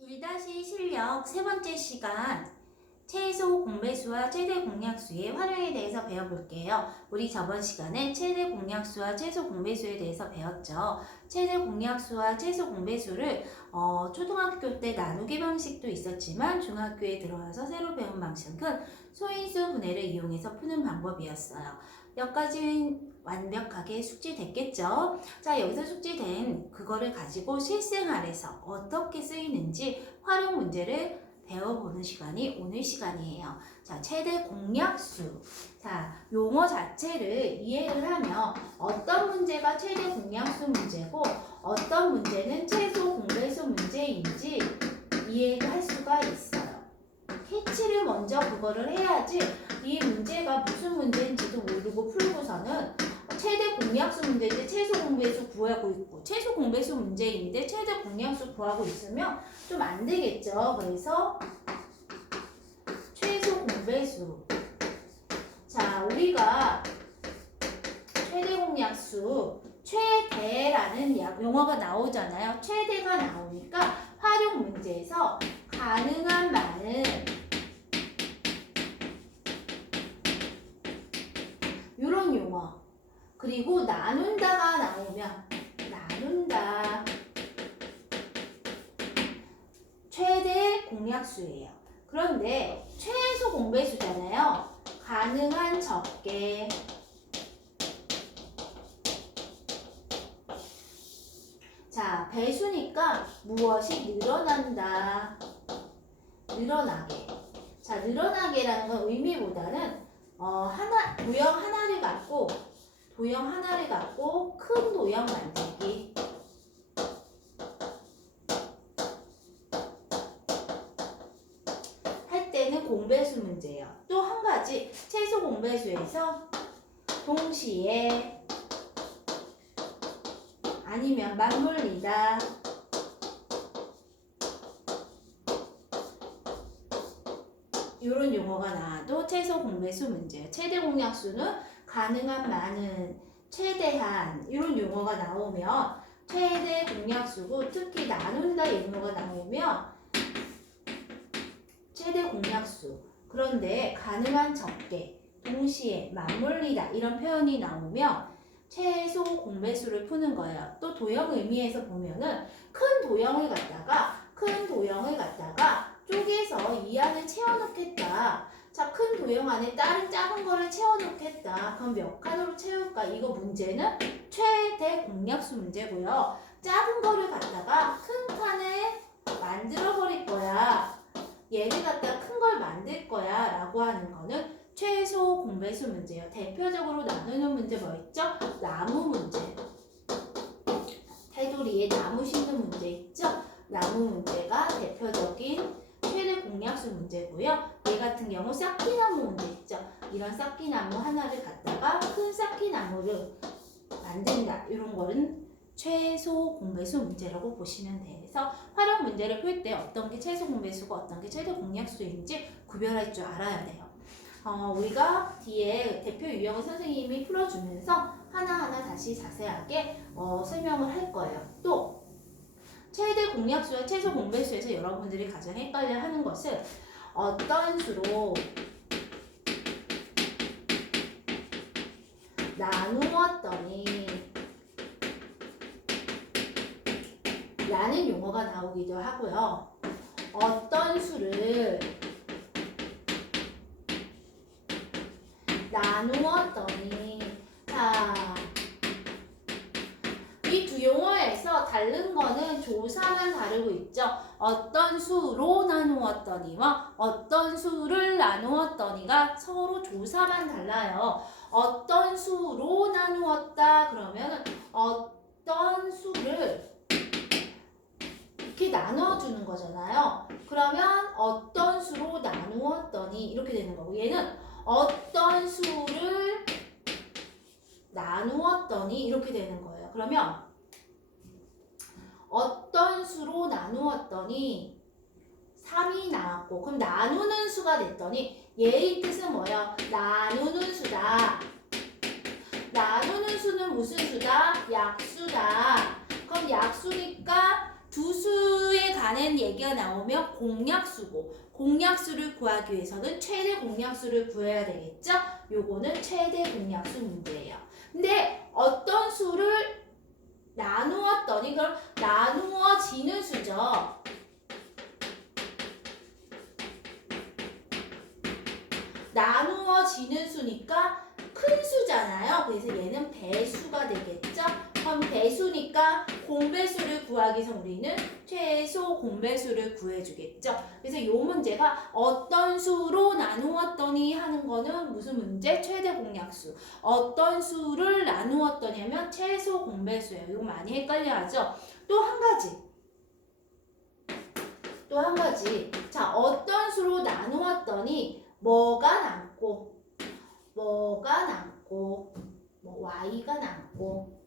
1- 실력 세 번째 시간 최소 공배수와 최대 공약수의 활용에 대해서 배워볼게요. 우리 저번 시간에 최대 공약수와 최소 공배수에 대해서 배웠죠. 최대 공약수와 최소 공배수를 초등학교 때 나누기 방식도 있었지만 중학교에 들어와서 새로 배운 방식은 소인수 분해를 이용해서 푸는 방법이었어요. 여기까지 완벽하게 숙지됐겠죠? 자, 여기서 숙지된 그거를 가지고 실생활에서 어떻게 쓰이는지 활용 문제를 배워보는 시간이 오늘 시간이에요. 자, 최대 공약수. 자, 용어 자체를 이해를 하면 어떤 문제가 최대 공약수 문제고 어떤 문제는 최소 공배수 문제인지 이해를 할 수가 있어요. 캐치를 먼저 그거를 해야지 이 문제가 무슨 문제인지도 모르고 풀고서는 최대 공약수 문제인데 최소 공배수 구하고 있고 최소 공배수 문제인데 최대 공약수 구하고 있으면 좀 안 되겠죠. 그래서 최소 공배수. 자, 우리가 최대 공약수 최대라는 용어가 나오잖아요. 최대가 나오니까 활용 문제에서 가능한 많은 이런 용어 그리고 나눈다가 나오면 나눈다 최대 공약수예요. 그런데 최소 공배수잖아요. 가능한 적게 자, 배수니까 무엇이 늘어난다. 늘어나게. 자, 늘어나게라는 건 의미보다는 도형 하나를 갖고 큰 도형 만들기. 할 때는 공배수 문제예요. 또 한 가지 최소 공배수에서 동시에 아니면 맞물리다. 이런 용어가 나와도 최소 공배수 문제예요. 최대 공약수는 가능한 많은, 최대한 이런 용어가 나오면 최대 공약수고 특히 나눈다 이런 용어가 나오면 최대 공약수. 그런데 가능한 적게, 동시에 맞물리다 이런 표현이 나오면 최소 공배수를 푸는 거예요. 또 도형 의미에서 보면은 큰 도형을 갖다가 쪼개서 이 안에 채워넣겠다. 자, 큰 도형 안에 다른 작은 거를 채워넣겠다. 그럼 몇 칸으로 채울까? 이거 문제는 최대 공약수 문제고요. 작은 거를 갖다가 큰 칸에 만들어 버릴 거야. 얘를 갖다가 큰 걸 만들 거야 라고 하는 거는 최소 공배수 문제예요. 대표적으로 나누는 문제 뭐 있죠? 나무 문제. 테두리에 나무 심는 문제 있죠? 나무 문제가 대표적인 최대 공약수 문제고요. 얘 같은 경우 쌓기나무 문제 있죠? 이런 쌓기나무 하나를 갖다가 큰 쌓기나무를 만든다. 이런 거는 최소 공배수 문제라고 보시면 돼요. 그래서 활용 문제를 풀 때 어떤 게 최소 공배수고 어떤 게 최대 공약수인지 구별할 줄 알아야 돼요. 우리가 뒤에 대표 유형을 선생님이 풀어주면서 하나하나 다시 자세하게 설명을 할 거예요. 또 최대 공약수와 최소 공배수에서 여러분들이 가장 헷갈려 하는 것은 어떤 수로 나누었더니 라는 용어가 나오기도 하고요. 어떤 수를 나누었더니 자, 이 두 용어에서 다른 거는 조사만 다르고 있죠. 어떤 수로 나누었더니와 어떤 수를 나누었더니가 서로 조사만 달라요. 어떤 수로 나누었다 그러면 어떤 수를 이렇게 나눠주는 거잖아요. 그러면 어떤 수로 나누었더니 이렇게 되는 거고 얘는 어떤 수를 나누었더니 이렇게 되는 거예요. 그러면 어떤 수로 나누었더니 3이 나왔고 그럼 나누는 수가 됐더니 얘의 뜻은 뭐예요? 나누는 수다. 나누는 수는 무슨 수다? 약수다. 그럼 약수니까 두 수의 관한 얘기가 나오면 공약수고 공약수를 구하기 위해서는 최대 공약수를 구해야 되겠죠? 요거는 최대 공약수 문제예요. 근데 어떤 수를 나누었더니 그럼 나누어지는 수죠. 나누어지는 수니까 큰 수잖아요. 그래서 얘는 배수가 되겠죠. 그럼 배수니까 공배수를 구하기 위해서 우리는 최소 공배수를 구해주겠죠. 그래서 이 문제가 어떤 수로 나누었더니 하는 거는 무슨 문제? 최대 공약수. 어떤 수를 나누었더니 하면 최소 공배수예요. 이거 많이 헷갈려하죠. 또 한 가지. 자, 어떤 수로 나누었더니 뭐가 남고 뭐 y가 남고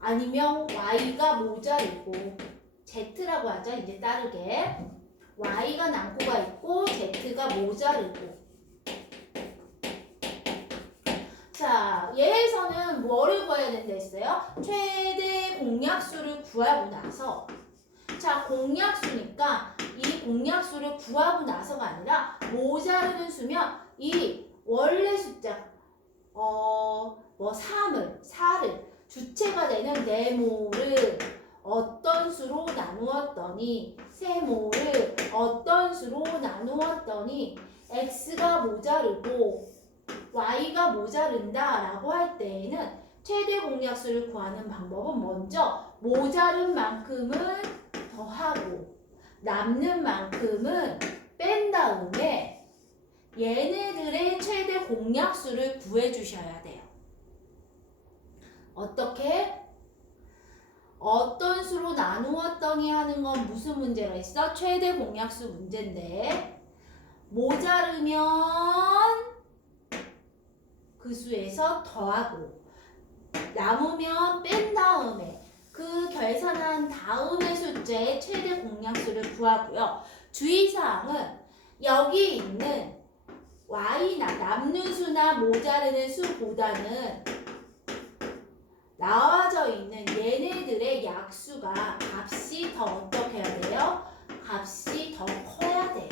아니면 y가 모자르고 z라고 하죠. 이제 따르게 y가 남고가 있고 z가 모자르고. 자, 얘에서는 뭐를 구해야 된다 했어요? 최대 공약수를 구하고 나서, 자, 공약수니까 이 공약수를 구하고 나서가 아니라 모자르는 수면 이 원래 숫자 3을 4를 주체가 되는 네모를 어떤 수로 나누었더니 세모를 어떤 수로 나누었더니 x가 모자르고 y가 모자른다 라고 할 때에는 최대 공약수를 구하는 방법은 먼저 모자른 만큼은 더하고 남는 만큼은 뺀 다음에 얘네들의 최대 공약수를 구해주셔야 돼요. 어떻게? 어떤 수로 나누었더니 하는 건 무슨 문제가 있어? 최대 공약수 문제인데 모자르면 그 수에서 더하고 남으면 뺀 다음에 그 결산한 다음의 숫자의 최대 공약수를 구하고요. 주의사항은 여기 있는 y나 남는 수나 모자르는 수보다는 나와져 있는 얘네들의 약수가 값이 더 어떻게 해야 돼요? 값이 더 커야 돼요.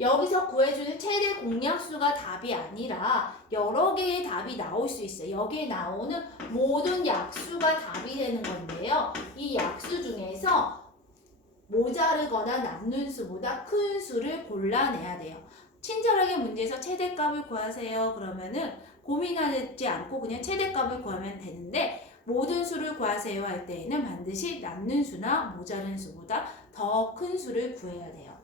여기서 구해주는 최대 공약수가 답이 아니라 여러 개의 답이 나올 수 있어요. 여기에 나오는 모든 약수가 답이 되는 건데요. 이 약수 중에서 모자르거나 남는 수보다 큰 수를 골라내야 돼요. 친절하게 문제에서 최대값을 구하세요. 그러면은 고민하지 않고 그냥 최대값을 구하면 되는데 모든 수를 구하세요 할 때에는 반드시 남는 수나 모자른 수보다 더 큰 수를 구해야 돼요.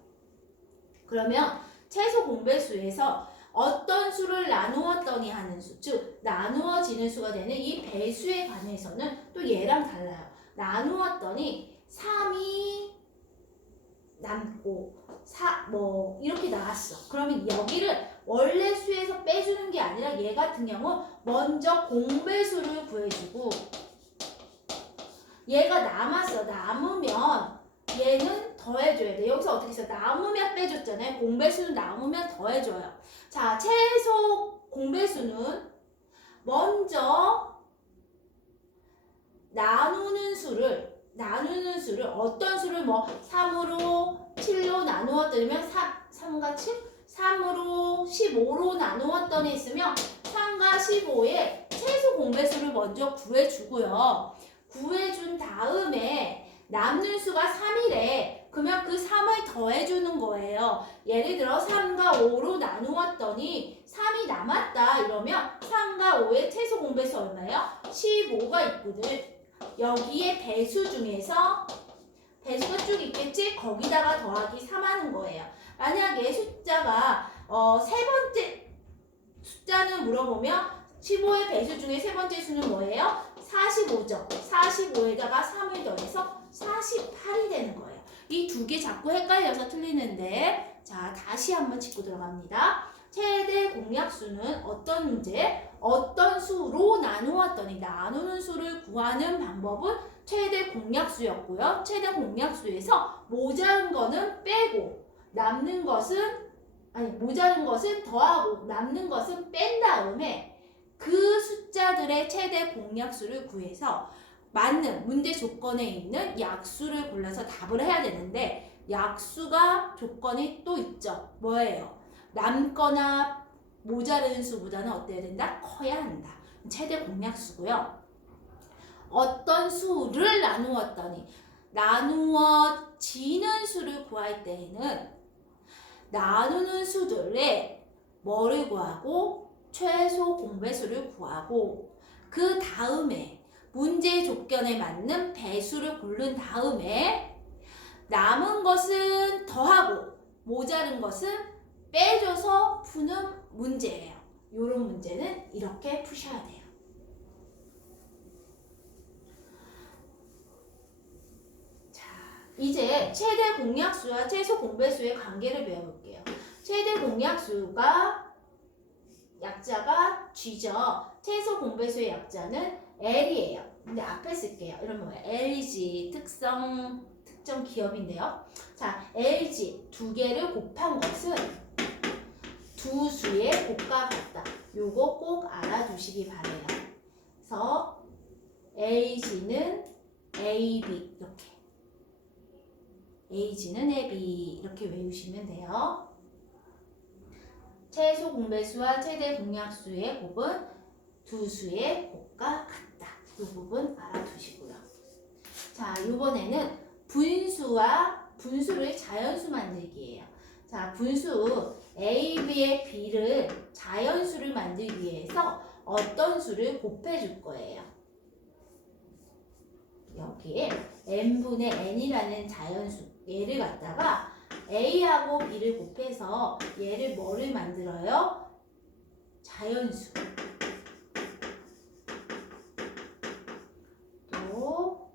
그러면 최소 공배수에서 어떤 수를 나누었더니 하는 수, 즉 나누어지는 수가 되는 이 배수에 관해서는 또 얘랑 달라요. 나누었더니 3이 남고 이렇게 나왔어. 그러면 여기를 원래 수에서 빼주는 게 아니라 얘 같은 경우 먼저 공배수를 구해주고 얘가 남았어. 남으면 얘는 더해줘야 돼. 여기서 어떻게 했어? 남으면 빼줬잖아요. 공배수는 남으면 더해줘요. 자, 최소 공배수는 먼저 나누는 수를 어떤 수를 3으로 7로 나누었더니면 3과 7? 3으로 15로 나누었더니 있으면 3과 15의 최소 공배수를 먼저 구해주고요. 구해준 다음에 남는 수가 3이래. 그러면 그 3을 더해주는 거예요. 예를 들어 3과 5로 나누었더니 3이 남았다 이러면 3과 5의 최소 공배수 얼마예요? 15가 있거든. 여기에 배수 중에서 배수가 쭉 있겠지? 거기다가 더하기 3 하는 거예요. 만약에 숫자가 세 번째 숫자는 물어보면 15의 배수 중에 세 번째 수는 뭐예요? 45죠. 45에다가 3을 더해서 48이 되는 거예요. 이 두 개 자꾸 헷갈려서 틀리는데 자 다시 한번 짚고 들어갑니다. 최대 공약수는 어떤 문제? 어떤 수로 나누었더니 나누는 수를 구하는 방법은 최대 공약수였고요. 최대 공약수에서 모자른 거는 빼고 남는 것은 모자른 것은 더하고 남는 것은 뺀 다음에 숫자들의 최대 공약수를 구해서 맞는 문제 조건에 있는 약수를 골라서 답을 해야 되는데 약수가 조건이 또 있죠. 뭐예요? 남거나 모자르는 수보다는 어때야 된다? 커야 한다. 최대 공약수고요. 어떤 수를 나누었더니 나누어지는 수를 구할 때에는 나누는 수들의 뭐를 구하고 최소 공배수를 구하고 그 다음에 문제 조건에 맞는 배수를 고른 다음에 남은 것은 더하고 모자른 것은 빼줘서 푸는 문제예요. 이런 문제는 이렇게 푸셔야 돼요. 자, 이제 최대 공약수와 최소 공배수의 관계를 배워볼게요. 최대 공약수가 약자가 G죠. 최소 공배수의 약자는 L이에요. 근데 앞에 쓸게요. 이러면 뭐예요? LG 특정 기업인데요. 자, LG 두 개를 곱한 것은 두 수의 곱과 같다. 요거 꼭 알아두시기 바래요. 그래서 LG는 AB 이렇게, AG는 AB 이렇게 외우시면 돼요. 최소 공배수와 최대 공약수의 곱은 두 수의 곱과 같다. 이 부분 알아두시고요. 자, 이번에는 분수를 자연수 만들기예요. 자, 분수 A, B의 B를 자연수를 만들기 위해서 어떤 수를 곱해줄 거예요. 여기에 n분의 n이라는 자연수 얘를 갖다가 A하고 B를 곱해서 얘를 뭐를 만들어요? 자연수. 또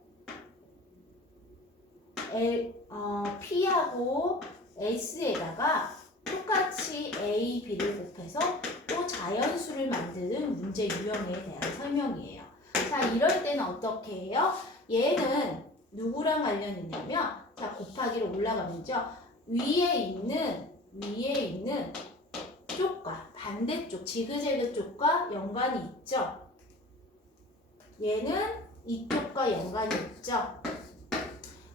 P하고 S에다가 똑같이 A, B를 곱해서 또 자연수를 만드는 문제 유형에 대한 설명이에요. 자, 이럴 때는 어떻게 해요? 얘는 누구랑 관련이 있냐면, 자, 곱하기로 올라가면죠. 위에 있는 쪽과 반대쪽, 지그재그 쪽과 연관이 있죠. 얘는 이쪽과 연관이 있죠.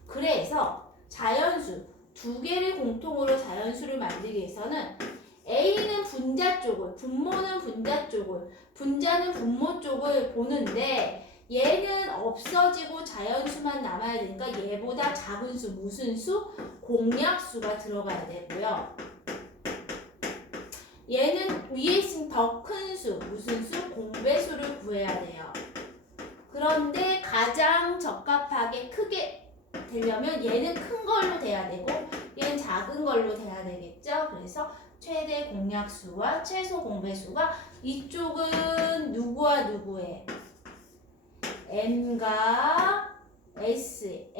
그래서 자연수 두 개를 공통으로 자연수를 만들기 위해서는 A는 분자 쪽을, 분모는 분자 쪽을, 분자는 분모 쪽을 보는데 얘는 없어지고 자연수만 남아야 되니까 얘보다 작은 수, 무슨 수? 공약수가 들어가야 되고요. 얘는 위에 있는 더 큰 수, 무슨 수? 공배수를 구해야 돼요. 그런데 가장 적합하게 크게 되려면 얘는 큰 걸로 돼야 되고 얘는 작은 걸로 돼야 되겠죠. 그래서 최대 공약수와 최소 공배수가 이쪽은 누구와 누구의? n과 s의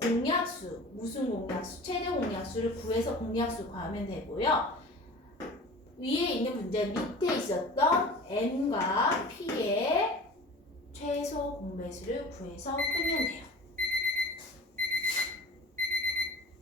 공약수, 무슨 공약수? 최대 공약수를 구해서 공약수 구하면 되고요. 위에 있는 문제 밑에 있었던 n과 p의 최소 공배수를 구해서 풀면 돼요.